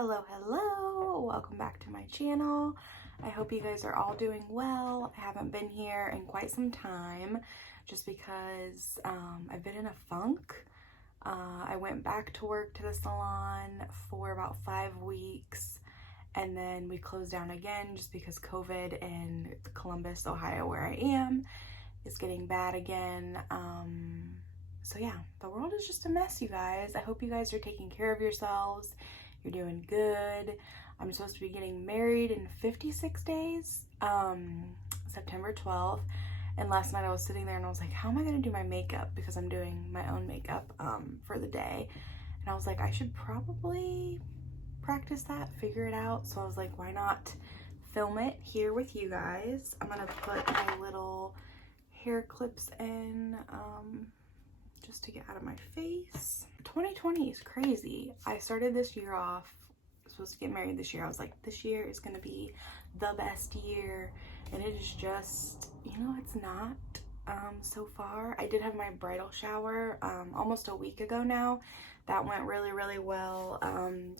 Hello, welcome back to my channel. I hope you guys are all doing well. I haven't been here in quite some time just because I've been in a funk. I went back to work to the salon for about 5 weeks and then we closed down again just because COVID in Columbus, Ohio, where I am, is getting bad again. So yeah, the world is just a mess, you guys. I hope you guys are taking care of yourselves. You're doing good. I'm supposed to be getting married in 56 days, September 12th. And last night I was sitting there and I was like, how am I gonna do my makeup? Because I'm doing my own makeup for the day. And I was like, I should probably practice that, figure it out. So I was like, why not film it here with you guys? I'm gonna put my little hair clips in just to get out of my face. 2020 is crazy. I started this year off, supposed to get married this year. I was like, this year is gonna be the best year. And it is just, you know, it's not so far. I did have my bridal shower almost a week ago now. That went really, really well,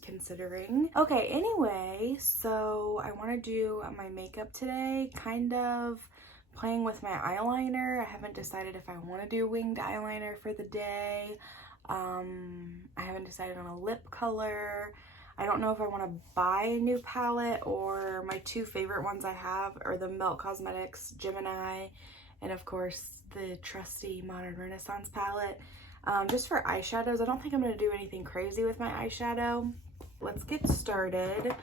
considering. Okay, anyway, so I wanna do my makeup today, kind of playing with my eyeliner. I haven't decided if I want to do winged eyeliner for the day. I haven't decided on a lip color. I don't know if I want to buy a new palette, or my two favorite ones I have are the Melt Cosmetics Gemini and of course the trusty Modern Renaissance palette. Just for eyeshadows, I don't think I'm going to do anything crazy with my eyeshadow. Let's get started.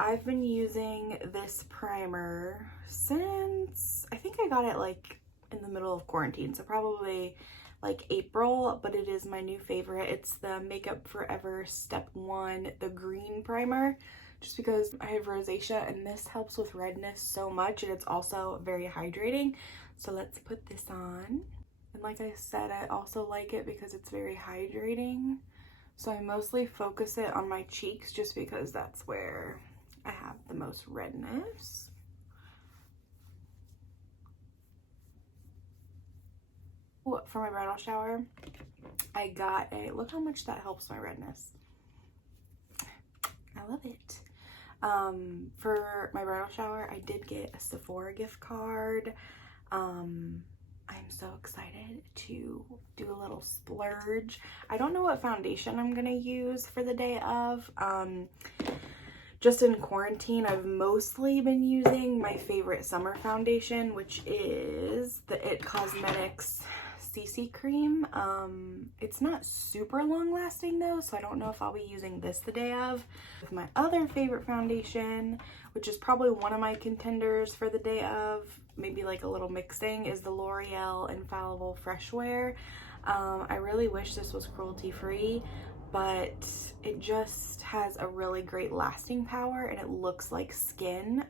I've been using this primer since, I think I got it like in the middle of quarantine, so probably like April, but it is my new favorite. It's the Makeup Forever Step 1, the green primer, just because I have rosacea and this helps with redness so much, and it's also very hydrating. So let's put this on. And like I said, I also like it because it's very hydrating. So I mostly focus it on my cheeks just because that's where I have the most redness. For my bridal shower, I got a, look how much that helps my redness. I love it. For my bridal shower, I did get a Sephora gift card. I'm so excited to do a little splurge. I don't know what foundation I'm gonna use for the day of. Just in quarantine, I've mostly been using my favorite summer foundation, which is the It Cosmetics CC Cream. It's not super long lasting though, so I don't know if I'll be using this the day of. With my other favorite foundation, which is probably one of my contenders for the day of, maybe like a little mixing, is the L'Oreal Infallible Fresh Wear. I really wish this was cruelty free, but it just has a really great lasting power and it looks like skin.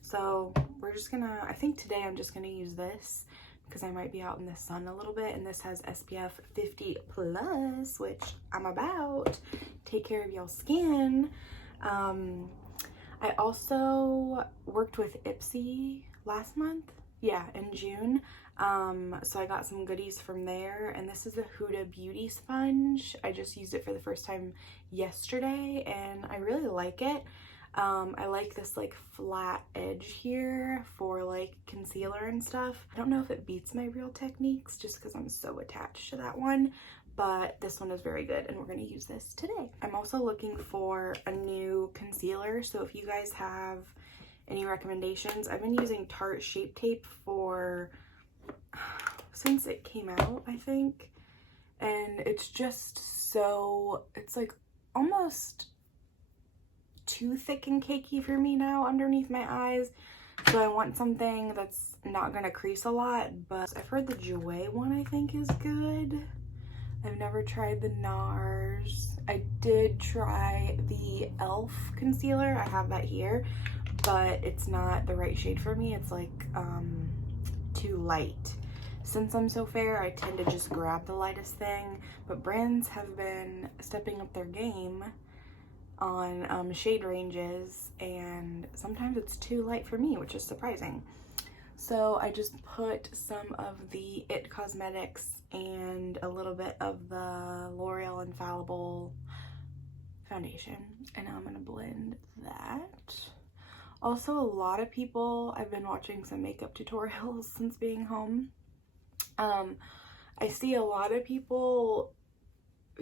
So we're just gonna, I think today I'm just gonna use this because I might be out in the sun a little bit, and this has SPF 50 plus, which I'm about. Take care of y'all's skin. I also worked with Ipsy last month, yeah, in June. So I got some goodies from there, and this is a Huda Beauty sponge. I just used it for the first time yesterday and I really like it. I like this like flat edge here for like concealer and stuff. I don't know if it beats my Real Techniques just because I'm so attached to that one, but this one is very good and we're going to use this today. I'm also looking for a new concealer, so if you guys have any recommendations. I've been using Tarte Shape Tape for since it came out, I think, and it's just so, it's like almost too thick and cakey for me now underneath my eyes. So I want something that's not gonna crease a lot, but I've heard the Jouer one I think is good. I've never tried the NARS. I did try the e.l.f. concealer. I have that here, but it's not the right shade for me. It's like too light. Since I'm so fair, I tend to just grab the lightest thing, but brands have been stepping up their game on shade ranges, and sometimes it's too light for me, which is surprising. So I just put some of the It Cosmetics and a little bit of the L'Oreal Infallible foundation, and I'm gonna blend that. Also, a lot of people, I've been watching some makeup tutorials since being home. I see a lot of people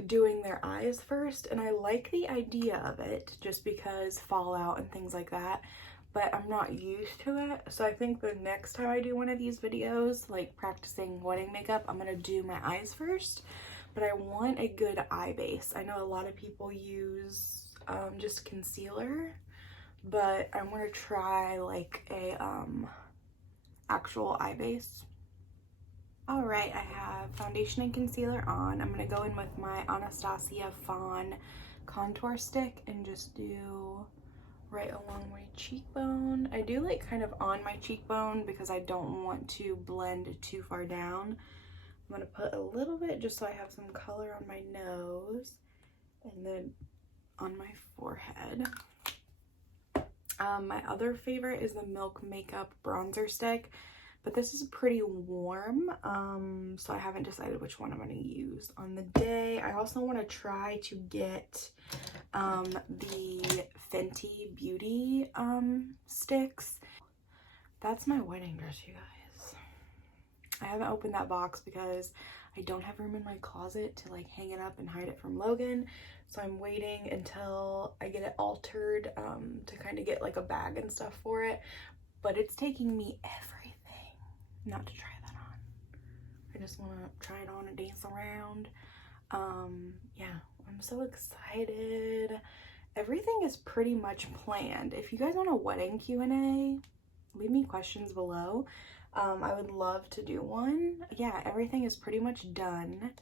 doing their eyes first, and I like the idea of it just because fallout and things like that, but I'm not used to it. So I think the next time I do one of these videos, like practicing wedding makeup, I'm gonna do my eyes first, but I want a good eye base. I know a lot of people use just concealer, but I want to try like a actual eye base. All right, I have foundation and concealer on. I'm gonna go in with my Anastasia Fawn contour stick and just do right along my cheekbone. I do like kind of on my cheekbone because I don't want to blend too far down. I'm gonna put a little bit just so I have some color on my nose and then on my forehead. My other favorite is the Milk Makeup bronzer stick, but this is pretty warm, so I haven't decided which one I'm going to use on the day. I also want to try to get the Fenty Beauty sticks. That's my wedding dress, you guys. I haven't opened that box because I don't have room in my closet to like hang it up and hide it from Logan. So I'm waiting until I get it altered to kind of get like a bag and stuff for it. But it's taking me everything not to try that on. I just want to try it on and dance around. Yeah, I'm so excited. Everything is pretty much planned. If you guys want a wedding Q&A, leave me questions below. I would love to do one. Yeah, everything is pretty much done.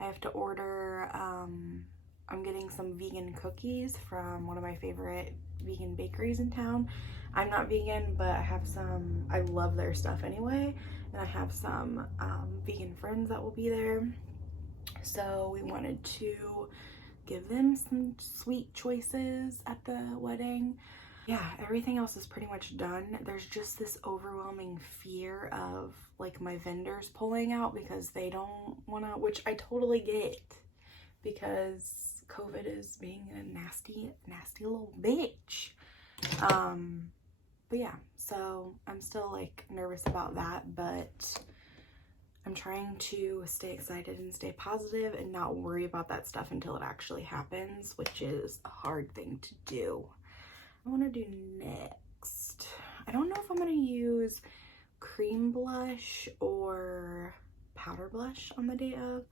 I have to order, I'm getting some vegan cookies from one of my favorite vegan bakeries in town. I'm not vegan, but I have some, I love their stuff anyway, and I have some vegan friends that will be there. So we wanted to give them some sweet choices at the wedding. Yeah, everything else is pretty much done. There's just this overwhelming fear of like my vendors pulling out because they don't want to, which I totally get because COVID is being a nasty, nasty little bitch. But yeah, so I'm still like nervous about that, but I'm trying to stay excited and stay positive and not worry about that stuff until it actually happens, which is a hard thing to do. I want to do next. I don't know if I'm going to use cream blush or powder blush on the day of.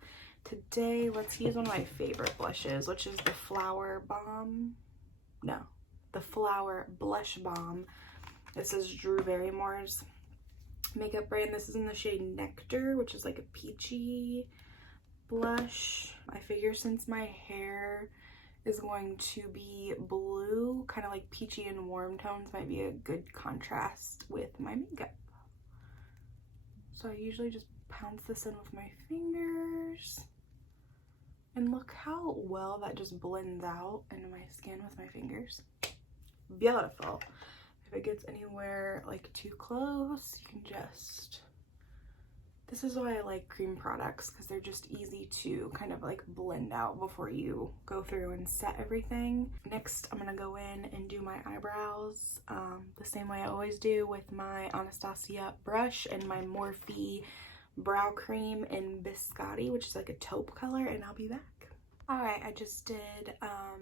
Today, let's use one of my favorite blushes, which is the Flower Bomb. No, the Flower Blush Bomb. This is Drew Barrymore's makeup brand. This is in the shade Nectar, which is like a peachy blush. I figure since my hair is going to be blue, kind of like peachy and warm tones might be a good contrast with my makeup. So I usually just pounce this in with my fingers. And look how well that just blends out into my skin with my fingers. Beautiful. If it gets anywhere like too close, you can just... This is why I like cream products, because they're just easy to kind of like blend out before you go through and set everything. Next, I'm gonna go in and do my eyebrows the same way I always do with my Anastasia brush and my Morphe brow cream in Biscotti, which is like a taupe color, and I'll be back. All right, I just did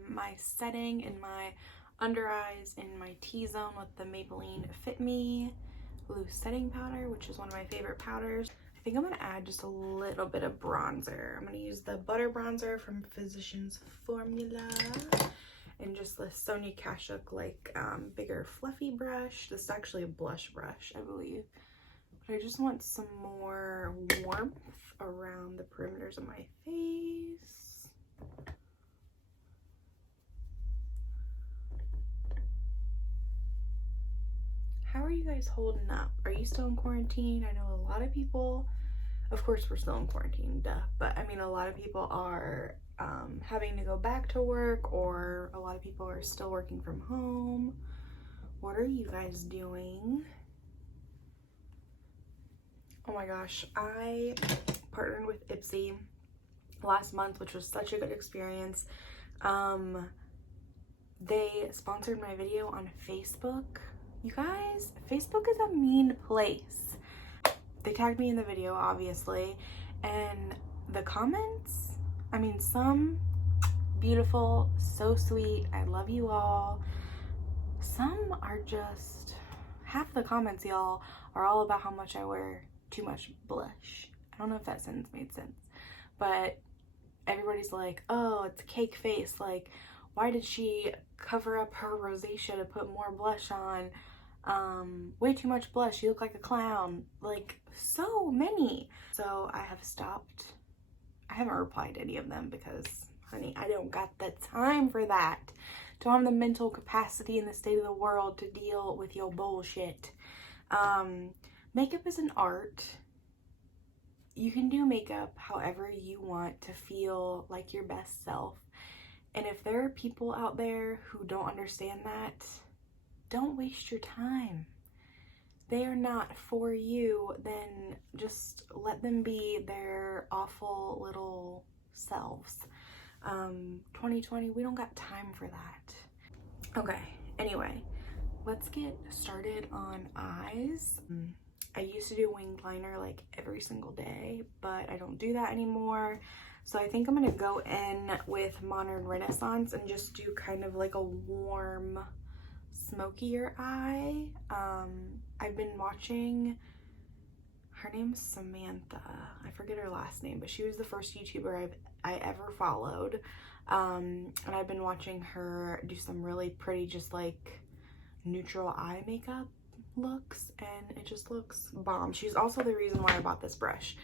my setting in my under eyes in my T-zone with the Maybelline Fit Me loose setting powder, which is one of my favorite powders. I think I'm gonna add just a little bit of bronzer. I'm gonna use the Butter Bronzer from Physicians Formula and just the Sonia Kashuk like bigger fluffy brush. This is actually a blush brush, I believe. But I just want some more warmth around the perimeters of my face. How are you guys holding up? Are you still in quarantine? I know a lot of people, of course we're still in quarantine, duh, but I mean a lot of people are having to go back to work, or a lot of people are still working from home. What are you guys doing? Oh my gosh, I partnered with Ipsy last month, which was such a good experience. They sponsored my video on Facebook. You guys, Facebook is a mean place. They tagged me in the video, obviously, and the comments, I mean, some beautiful, so sweet, I love you all. Some are just, half the comments, y'all, are all about how much I wear too much blush. I don't know if that sentence made sense, but everybody's like, oh, it's a cake face, like, why did she cover up her rosacea to put more blush on? Way too much blush, you look like a clown. Like, so many. So I have stopped. I haven't replied to any of them because, honey, I don't got the time for that. Don't have the mental capacity in the state of the world to deal with your bullshit. Makeup is an art. You can do makeup however you want to feel like your best self. And if there are people out there who don't understand that, don't waste your time. They are not for you, then just let them be their awful little selves. 2020, we don't got time for that. Okay, anyway, let's get started on eyes. I used to do winged liner like every single day, but I don't do that anymore. So I think I'm gonna go in with Modern Renaissance and just do kind of like a warm, smokier eye. I've been watching, her name's Samantha. I forget her last name, but she was the first YouTuber I ever followed. And I've been watching her do some really pretty, just like neutral eye makeup looks, and it just looks bomb. She's also the reason why I bought this brush.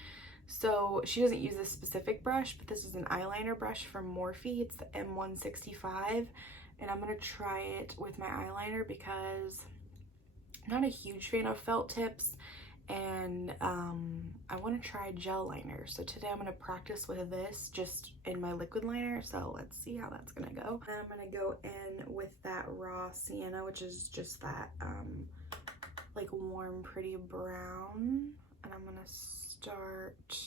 So she doesn't use this specific brush, but this is an eyeliner brush from Morphe. It's the M165, and I'm gonna try it with my eyeliner because I'm not a huge fan of felt tips, and I want to try gel liner. So today I'm going to practice with this just in my liquid liner, so let's see how that's going to go. And I'm going to go in with that raw sienna, which is just that like warm pretty brown, and I'm going to start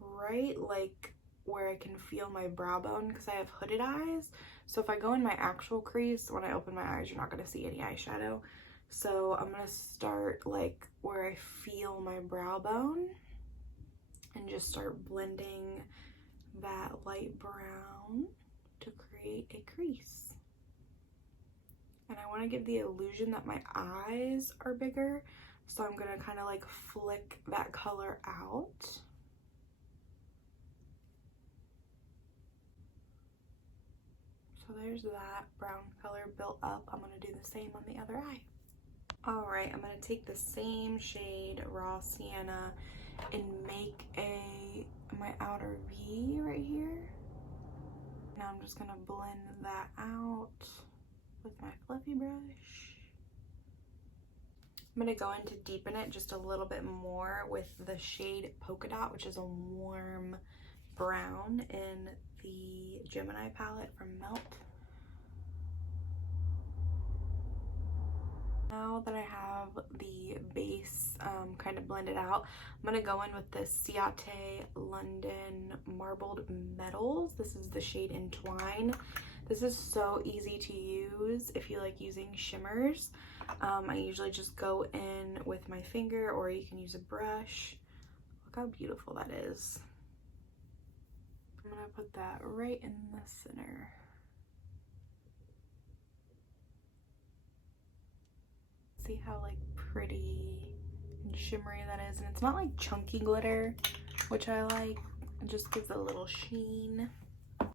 right like where I can feel my brow bone because I have hooded eyes. So if I go in my actual crease, when I open my eyes, you're not going to see any eyeshadow. So I'm going to start like where I feel my brow bone and just start blending that light brown to create a crease. And I want to give the illusion that my eyes are bigger. So I'm going to kind of like flick that color out. So there's that brown color built up. I'm going to do the same on the other eye. Alright, I'm going to take the same shade, Raw Sienna, and make my outer V right here. Now I'm just going to blend that out with my fluffy brush. I'm going to go in to deepen it just a little bit more with the shade Polka Dot, which is a warm brown in the Gemini palette from Melt. Now that I have the base kind of blended out, I'm going to go in with the Ciate London Marbled Metals. This is the shade Entwine. This is so easy to use if you like using shimmers. I usually just go in with my finger, or you can use a brush. Look how beautiful that is. I'm going to put that right in the center. See how like pretty and shimmery that is, and it's not like chunky glitter, which I like. It just gives a little sheen. I'm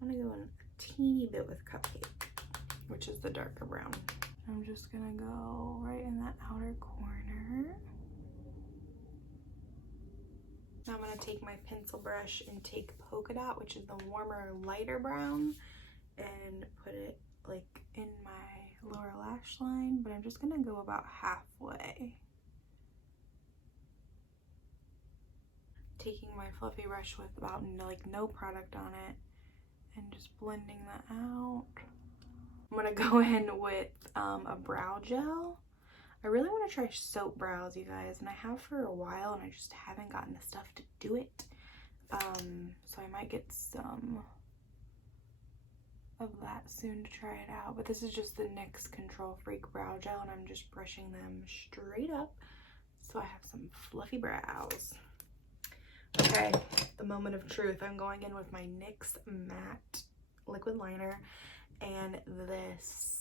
gonna go in a teeny bit with Cupcake, which is the darker brown. I'm just gonna go right in that outer corner. Now I'm gonna take my pencil brush and take Polka Dot, which is the warmer, lighter brown, and put it like in my lower lash line, but I'm just gonna go about halfway. Taking my fluffy brush with about like no product on it and just blending that out. I'm gonna go in with a brow gel. I really want to try soap brows, you guys, and I have for a while, and I just haven't gotten the stuff to do it. So I might get some of that soon to try it out. But this is just the NYX Control Freak Brow Gel, and I'm just brushing them straight up so I have some fluffy brows. Okay, the moment of truth. I'm going in with my NYX Matte Liquid Liner and this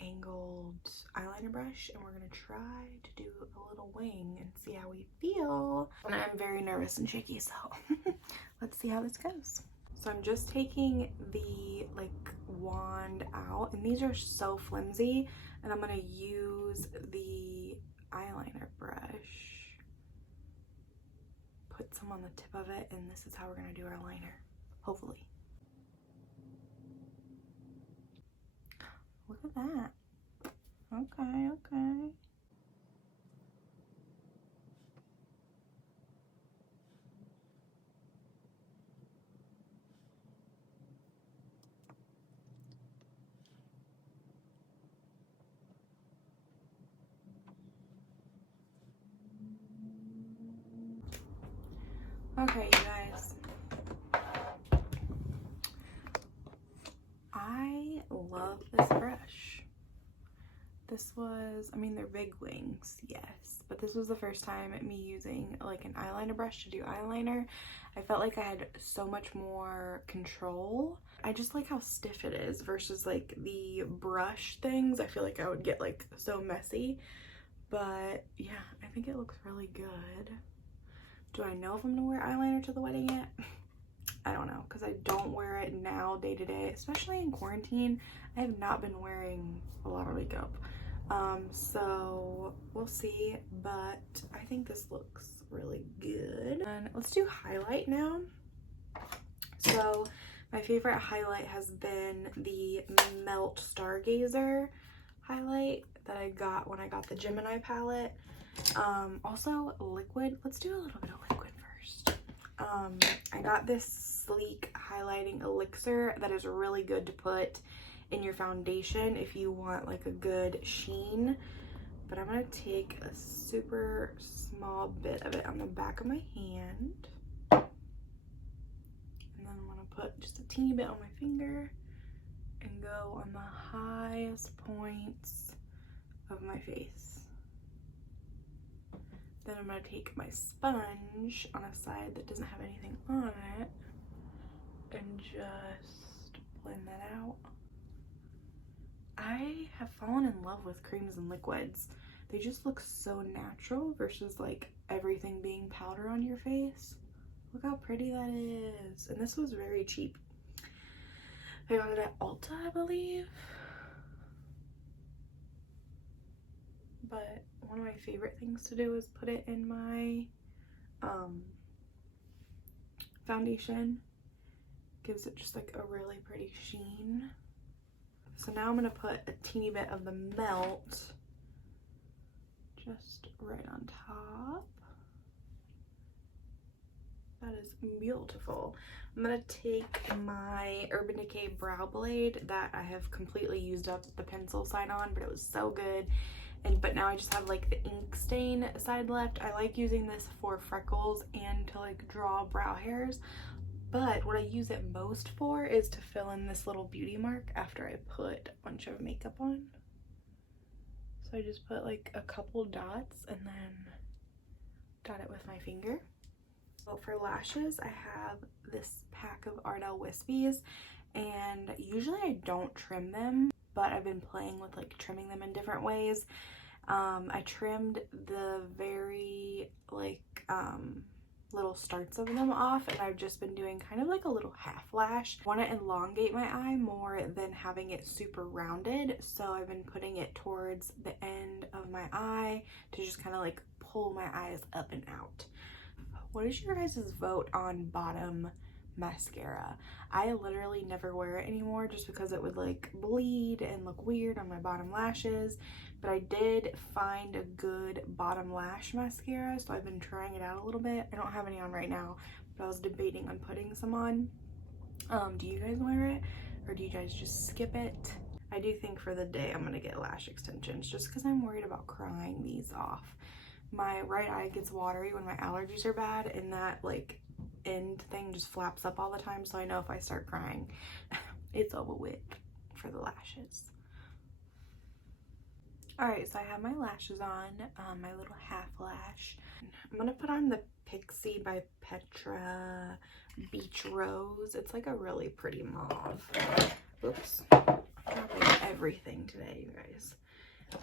angled eyeliner brush, and we're gonna try to do a little wing and see how we feel. And I'm very nervous and shaky, so let's see how this goes. So I'm just taking the like wand out, and these are so flimsy, and I'm gonna use the eyeliner brush, put some on the tip of it, and this is how we're gonna do our liner, hopefully. Look at that. Okay, okay. Okay, you guys. I love this brush. This was, I mean, they're big wings, yes, but this was the first time me using like an eyeliner brush to do eyeliner. I felt like I had so much more control. I just like how stiff it is versus like the brush things. I feel like I would get like so messy, but yeah, I think it looks really good. Do I know if I'm gonna wear eyeliner to the wedding yet? I don't know, because I don't wear it now day to day, especially in quarantine. I have not been wearing a lot of makeup. So we'll see, but I think this looks really good. And let's do highlight now. So my favorite highlight has been the Melt Stargazer highlight that I got when I got the Gemini palette. Also liquid. Let's do a little bit of liquid first. I got this sleek highlighting elixir that is really good to put in your foundation if you want like a good sheen, but I'm gonna take a super small bit of it on the back of my hand, and then I'm gonna put just a teeny bit on my finger and go on the highest points of my face. Then I'm gonna take my sponge on a side that doesn't have anything on it and just blend that out. I have fallen in love with creams and liquids. They just look so natural versus like everything being powder on your face. Look how pretty that is. And this was very cheap. I got it at Ulta, I believe. But one of my favorite things to do is put it in my foundation. Gives it just like a really pretty sheen. So now I'm gonna put a teeny bit of the Melt just right on top. That is beautiful. I'm gonna take my Urban Decay Brow Blade that I have completely used up the pencil side on, but it was so good. But now I just have like the ink stain side left. I like using this for freckles and to like draw brow hairs. But what I use it most for is to fill in this little beauty mark after I put a bunch of makeup on. So I just put like a couple dots and then dot it with my finger. So for lashes, I have this pack of Ardell Wispies, and usually I don't trim them, but I've been playing with like trimming them in different ways. I trimmed the very like little starts of them off, and I've just been doing kind of like a little half lash. I want to elongate my eye more than having it super rounded, so I've been putting it towards the end of my eye to just kind of like pull my eyes up and out. What is your guys' vote on bottom mascara? I literally never wear it anymore just because it would like bleed and look weird on my bottom lashes, but I did find a good bottom lash mascara, so I've been trying it out a little bit. I don't have any on right now, but I was debating on putting some on. Do you guys wear it, or do you guys just skip it? I do think for the day I'm gonna get lash extensions just because I'm worried about crying these off. My right eye gets watery when my allergies are bad, and that like end thing just flaps up all the time, so I know if I start crying it's over with for the lashes. Alright, so I have my lashes on, my little half lash. I'm gonna put on the Pixie by Petra Beach Rose. It's like a really pretty mauve. Oops, I'm dropping everything today, you guys.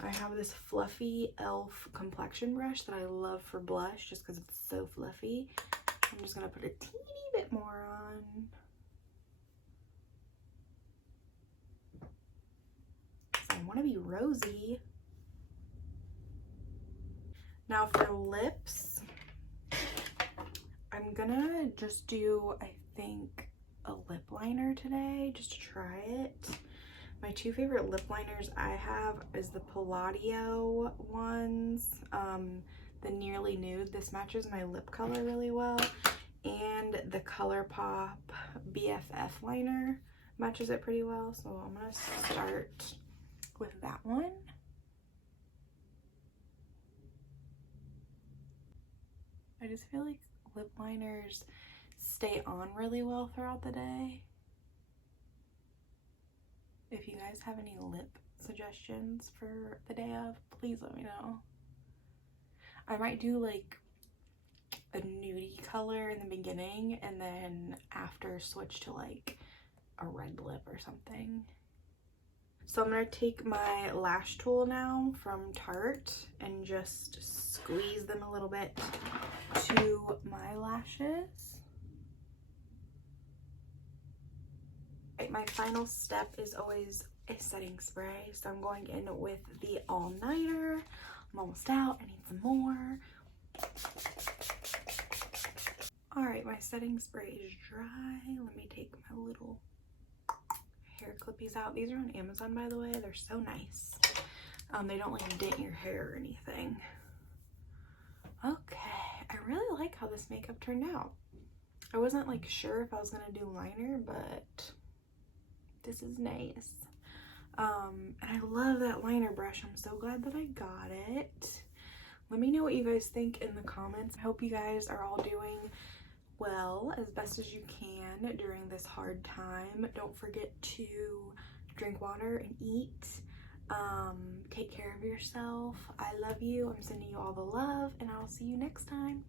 I have this fluffy e.l.f. complexion brush that I love for blush just because it's so fluffy. I'm just gonna put a teeny bit more on. So I want to be rosy. Now for lips, I'm gonna just do, I think, a lip liner today just to try it. My two favorite lip liners I have is the Palladio ones, the Nearly Nude. This matches my lip color really well. And the ColourPop BFF liner matches it pretty well. So I'm gonna start with that one. I just feel like lip liners stay on really well throughout the day. If you guys have any lip suggestions for the day of, please let me know. I might do like a nudie color in the beginning and then after switch to like a red lip or something. So I'm going to take my lash tool now from Tarte and just squeeze them a little bit to my lashes. Right, my final step is always a setting spray. So I'm going in with the All Nighter. I'm almost out. I need some more. Alright, my setting spray is dry. Let me take my little hair clippies out. These are on Amazon, by the way. They're so nice. They don't like dent your hair or anything. Okay, I really like how this makeup turned out. I wasn't like sure if I was gonna do liner, but this is nice. And I love that liner brush. I'm so glad that I got it. Let me know what you guys think in the comments. I hope you guys are all doing well, as best as you can during this hard time. Don't forget to drink water and eat. Take care of yourself. I love you. I'm sending you all the love, and I'll see you next time.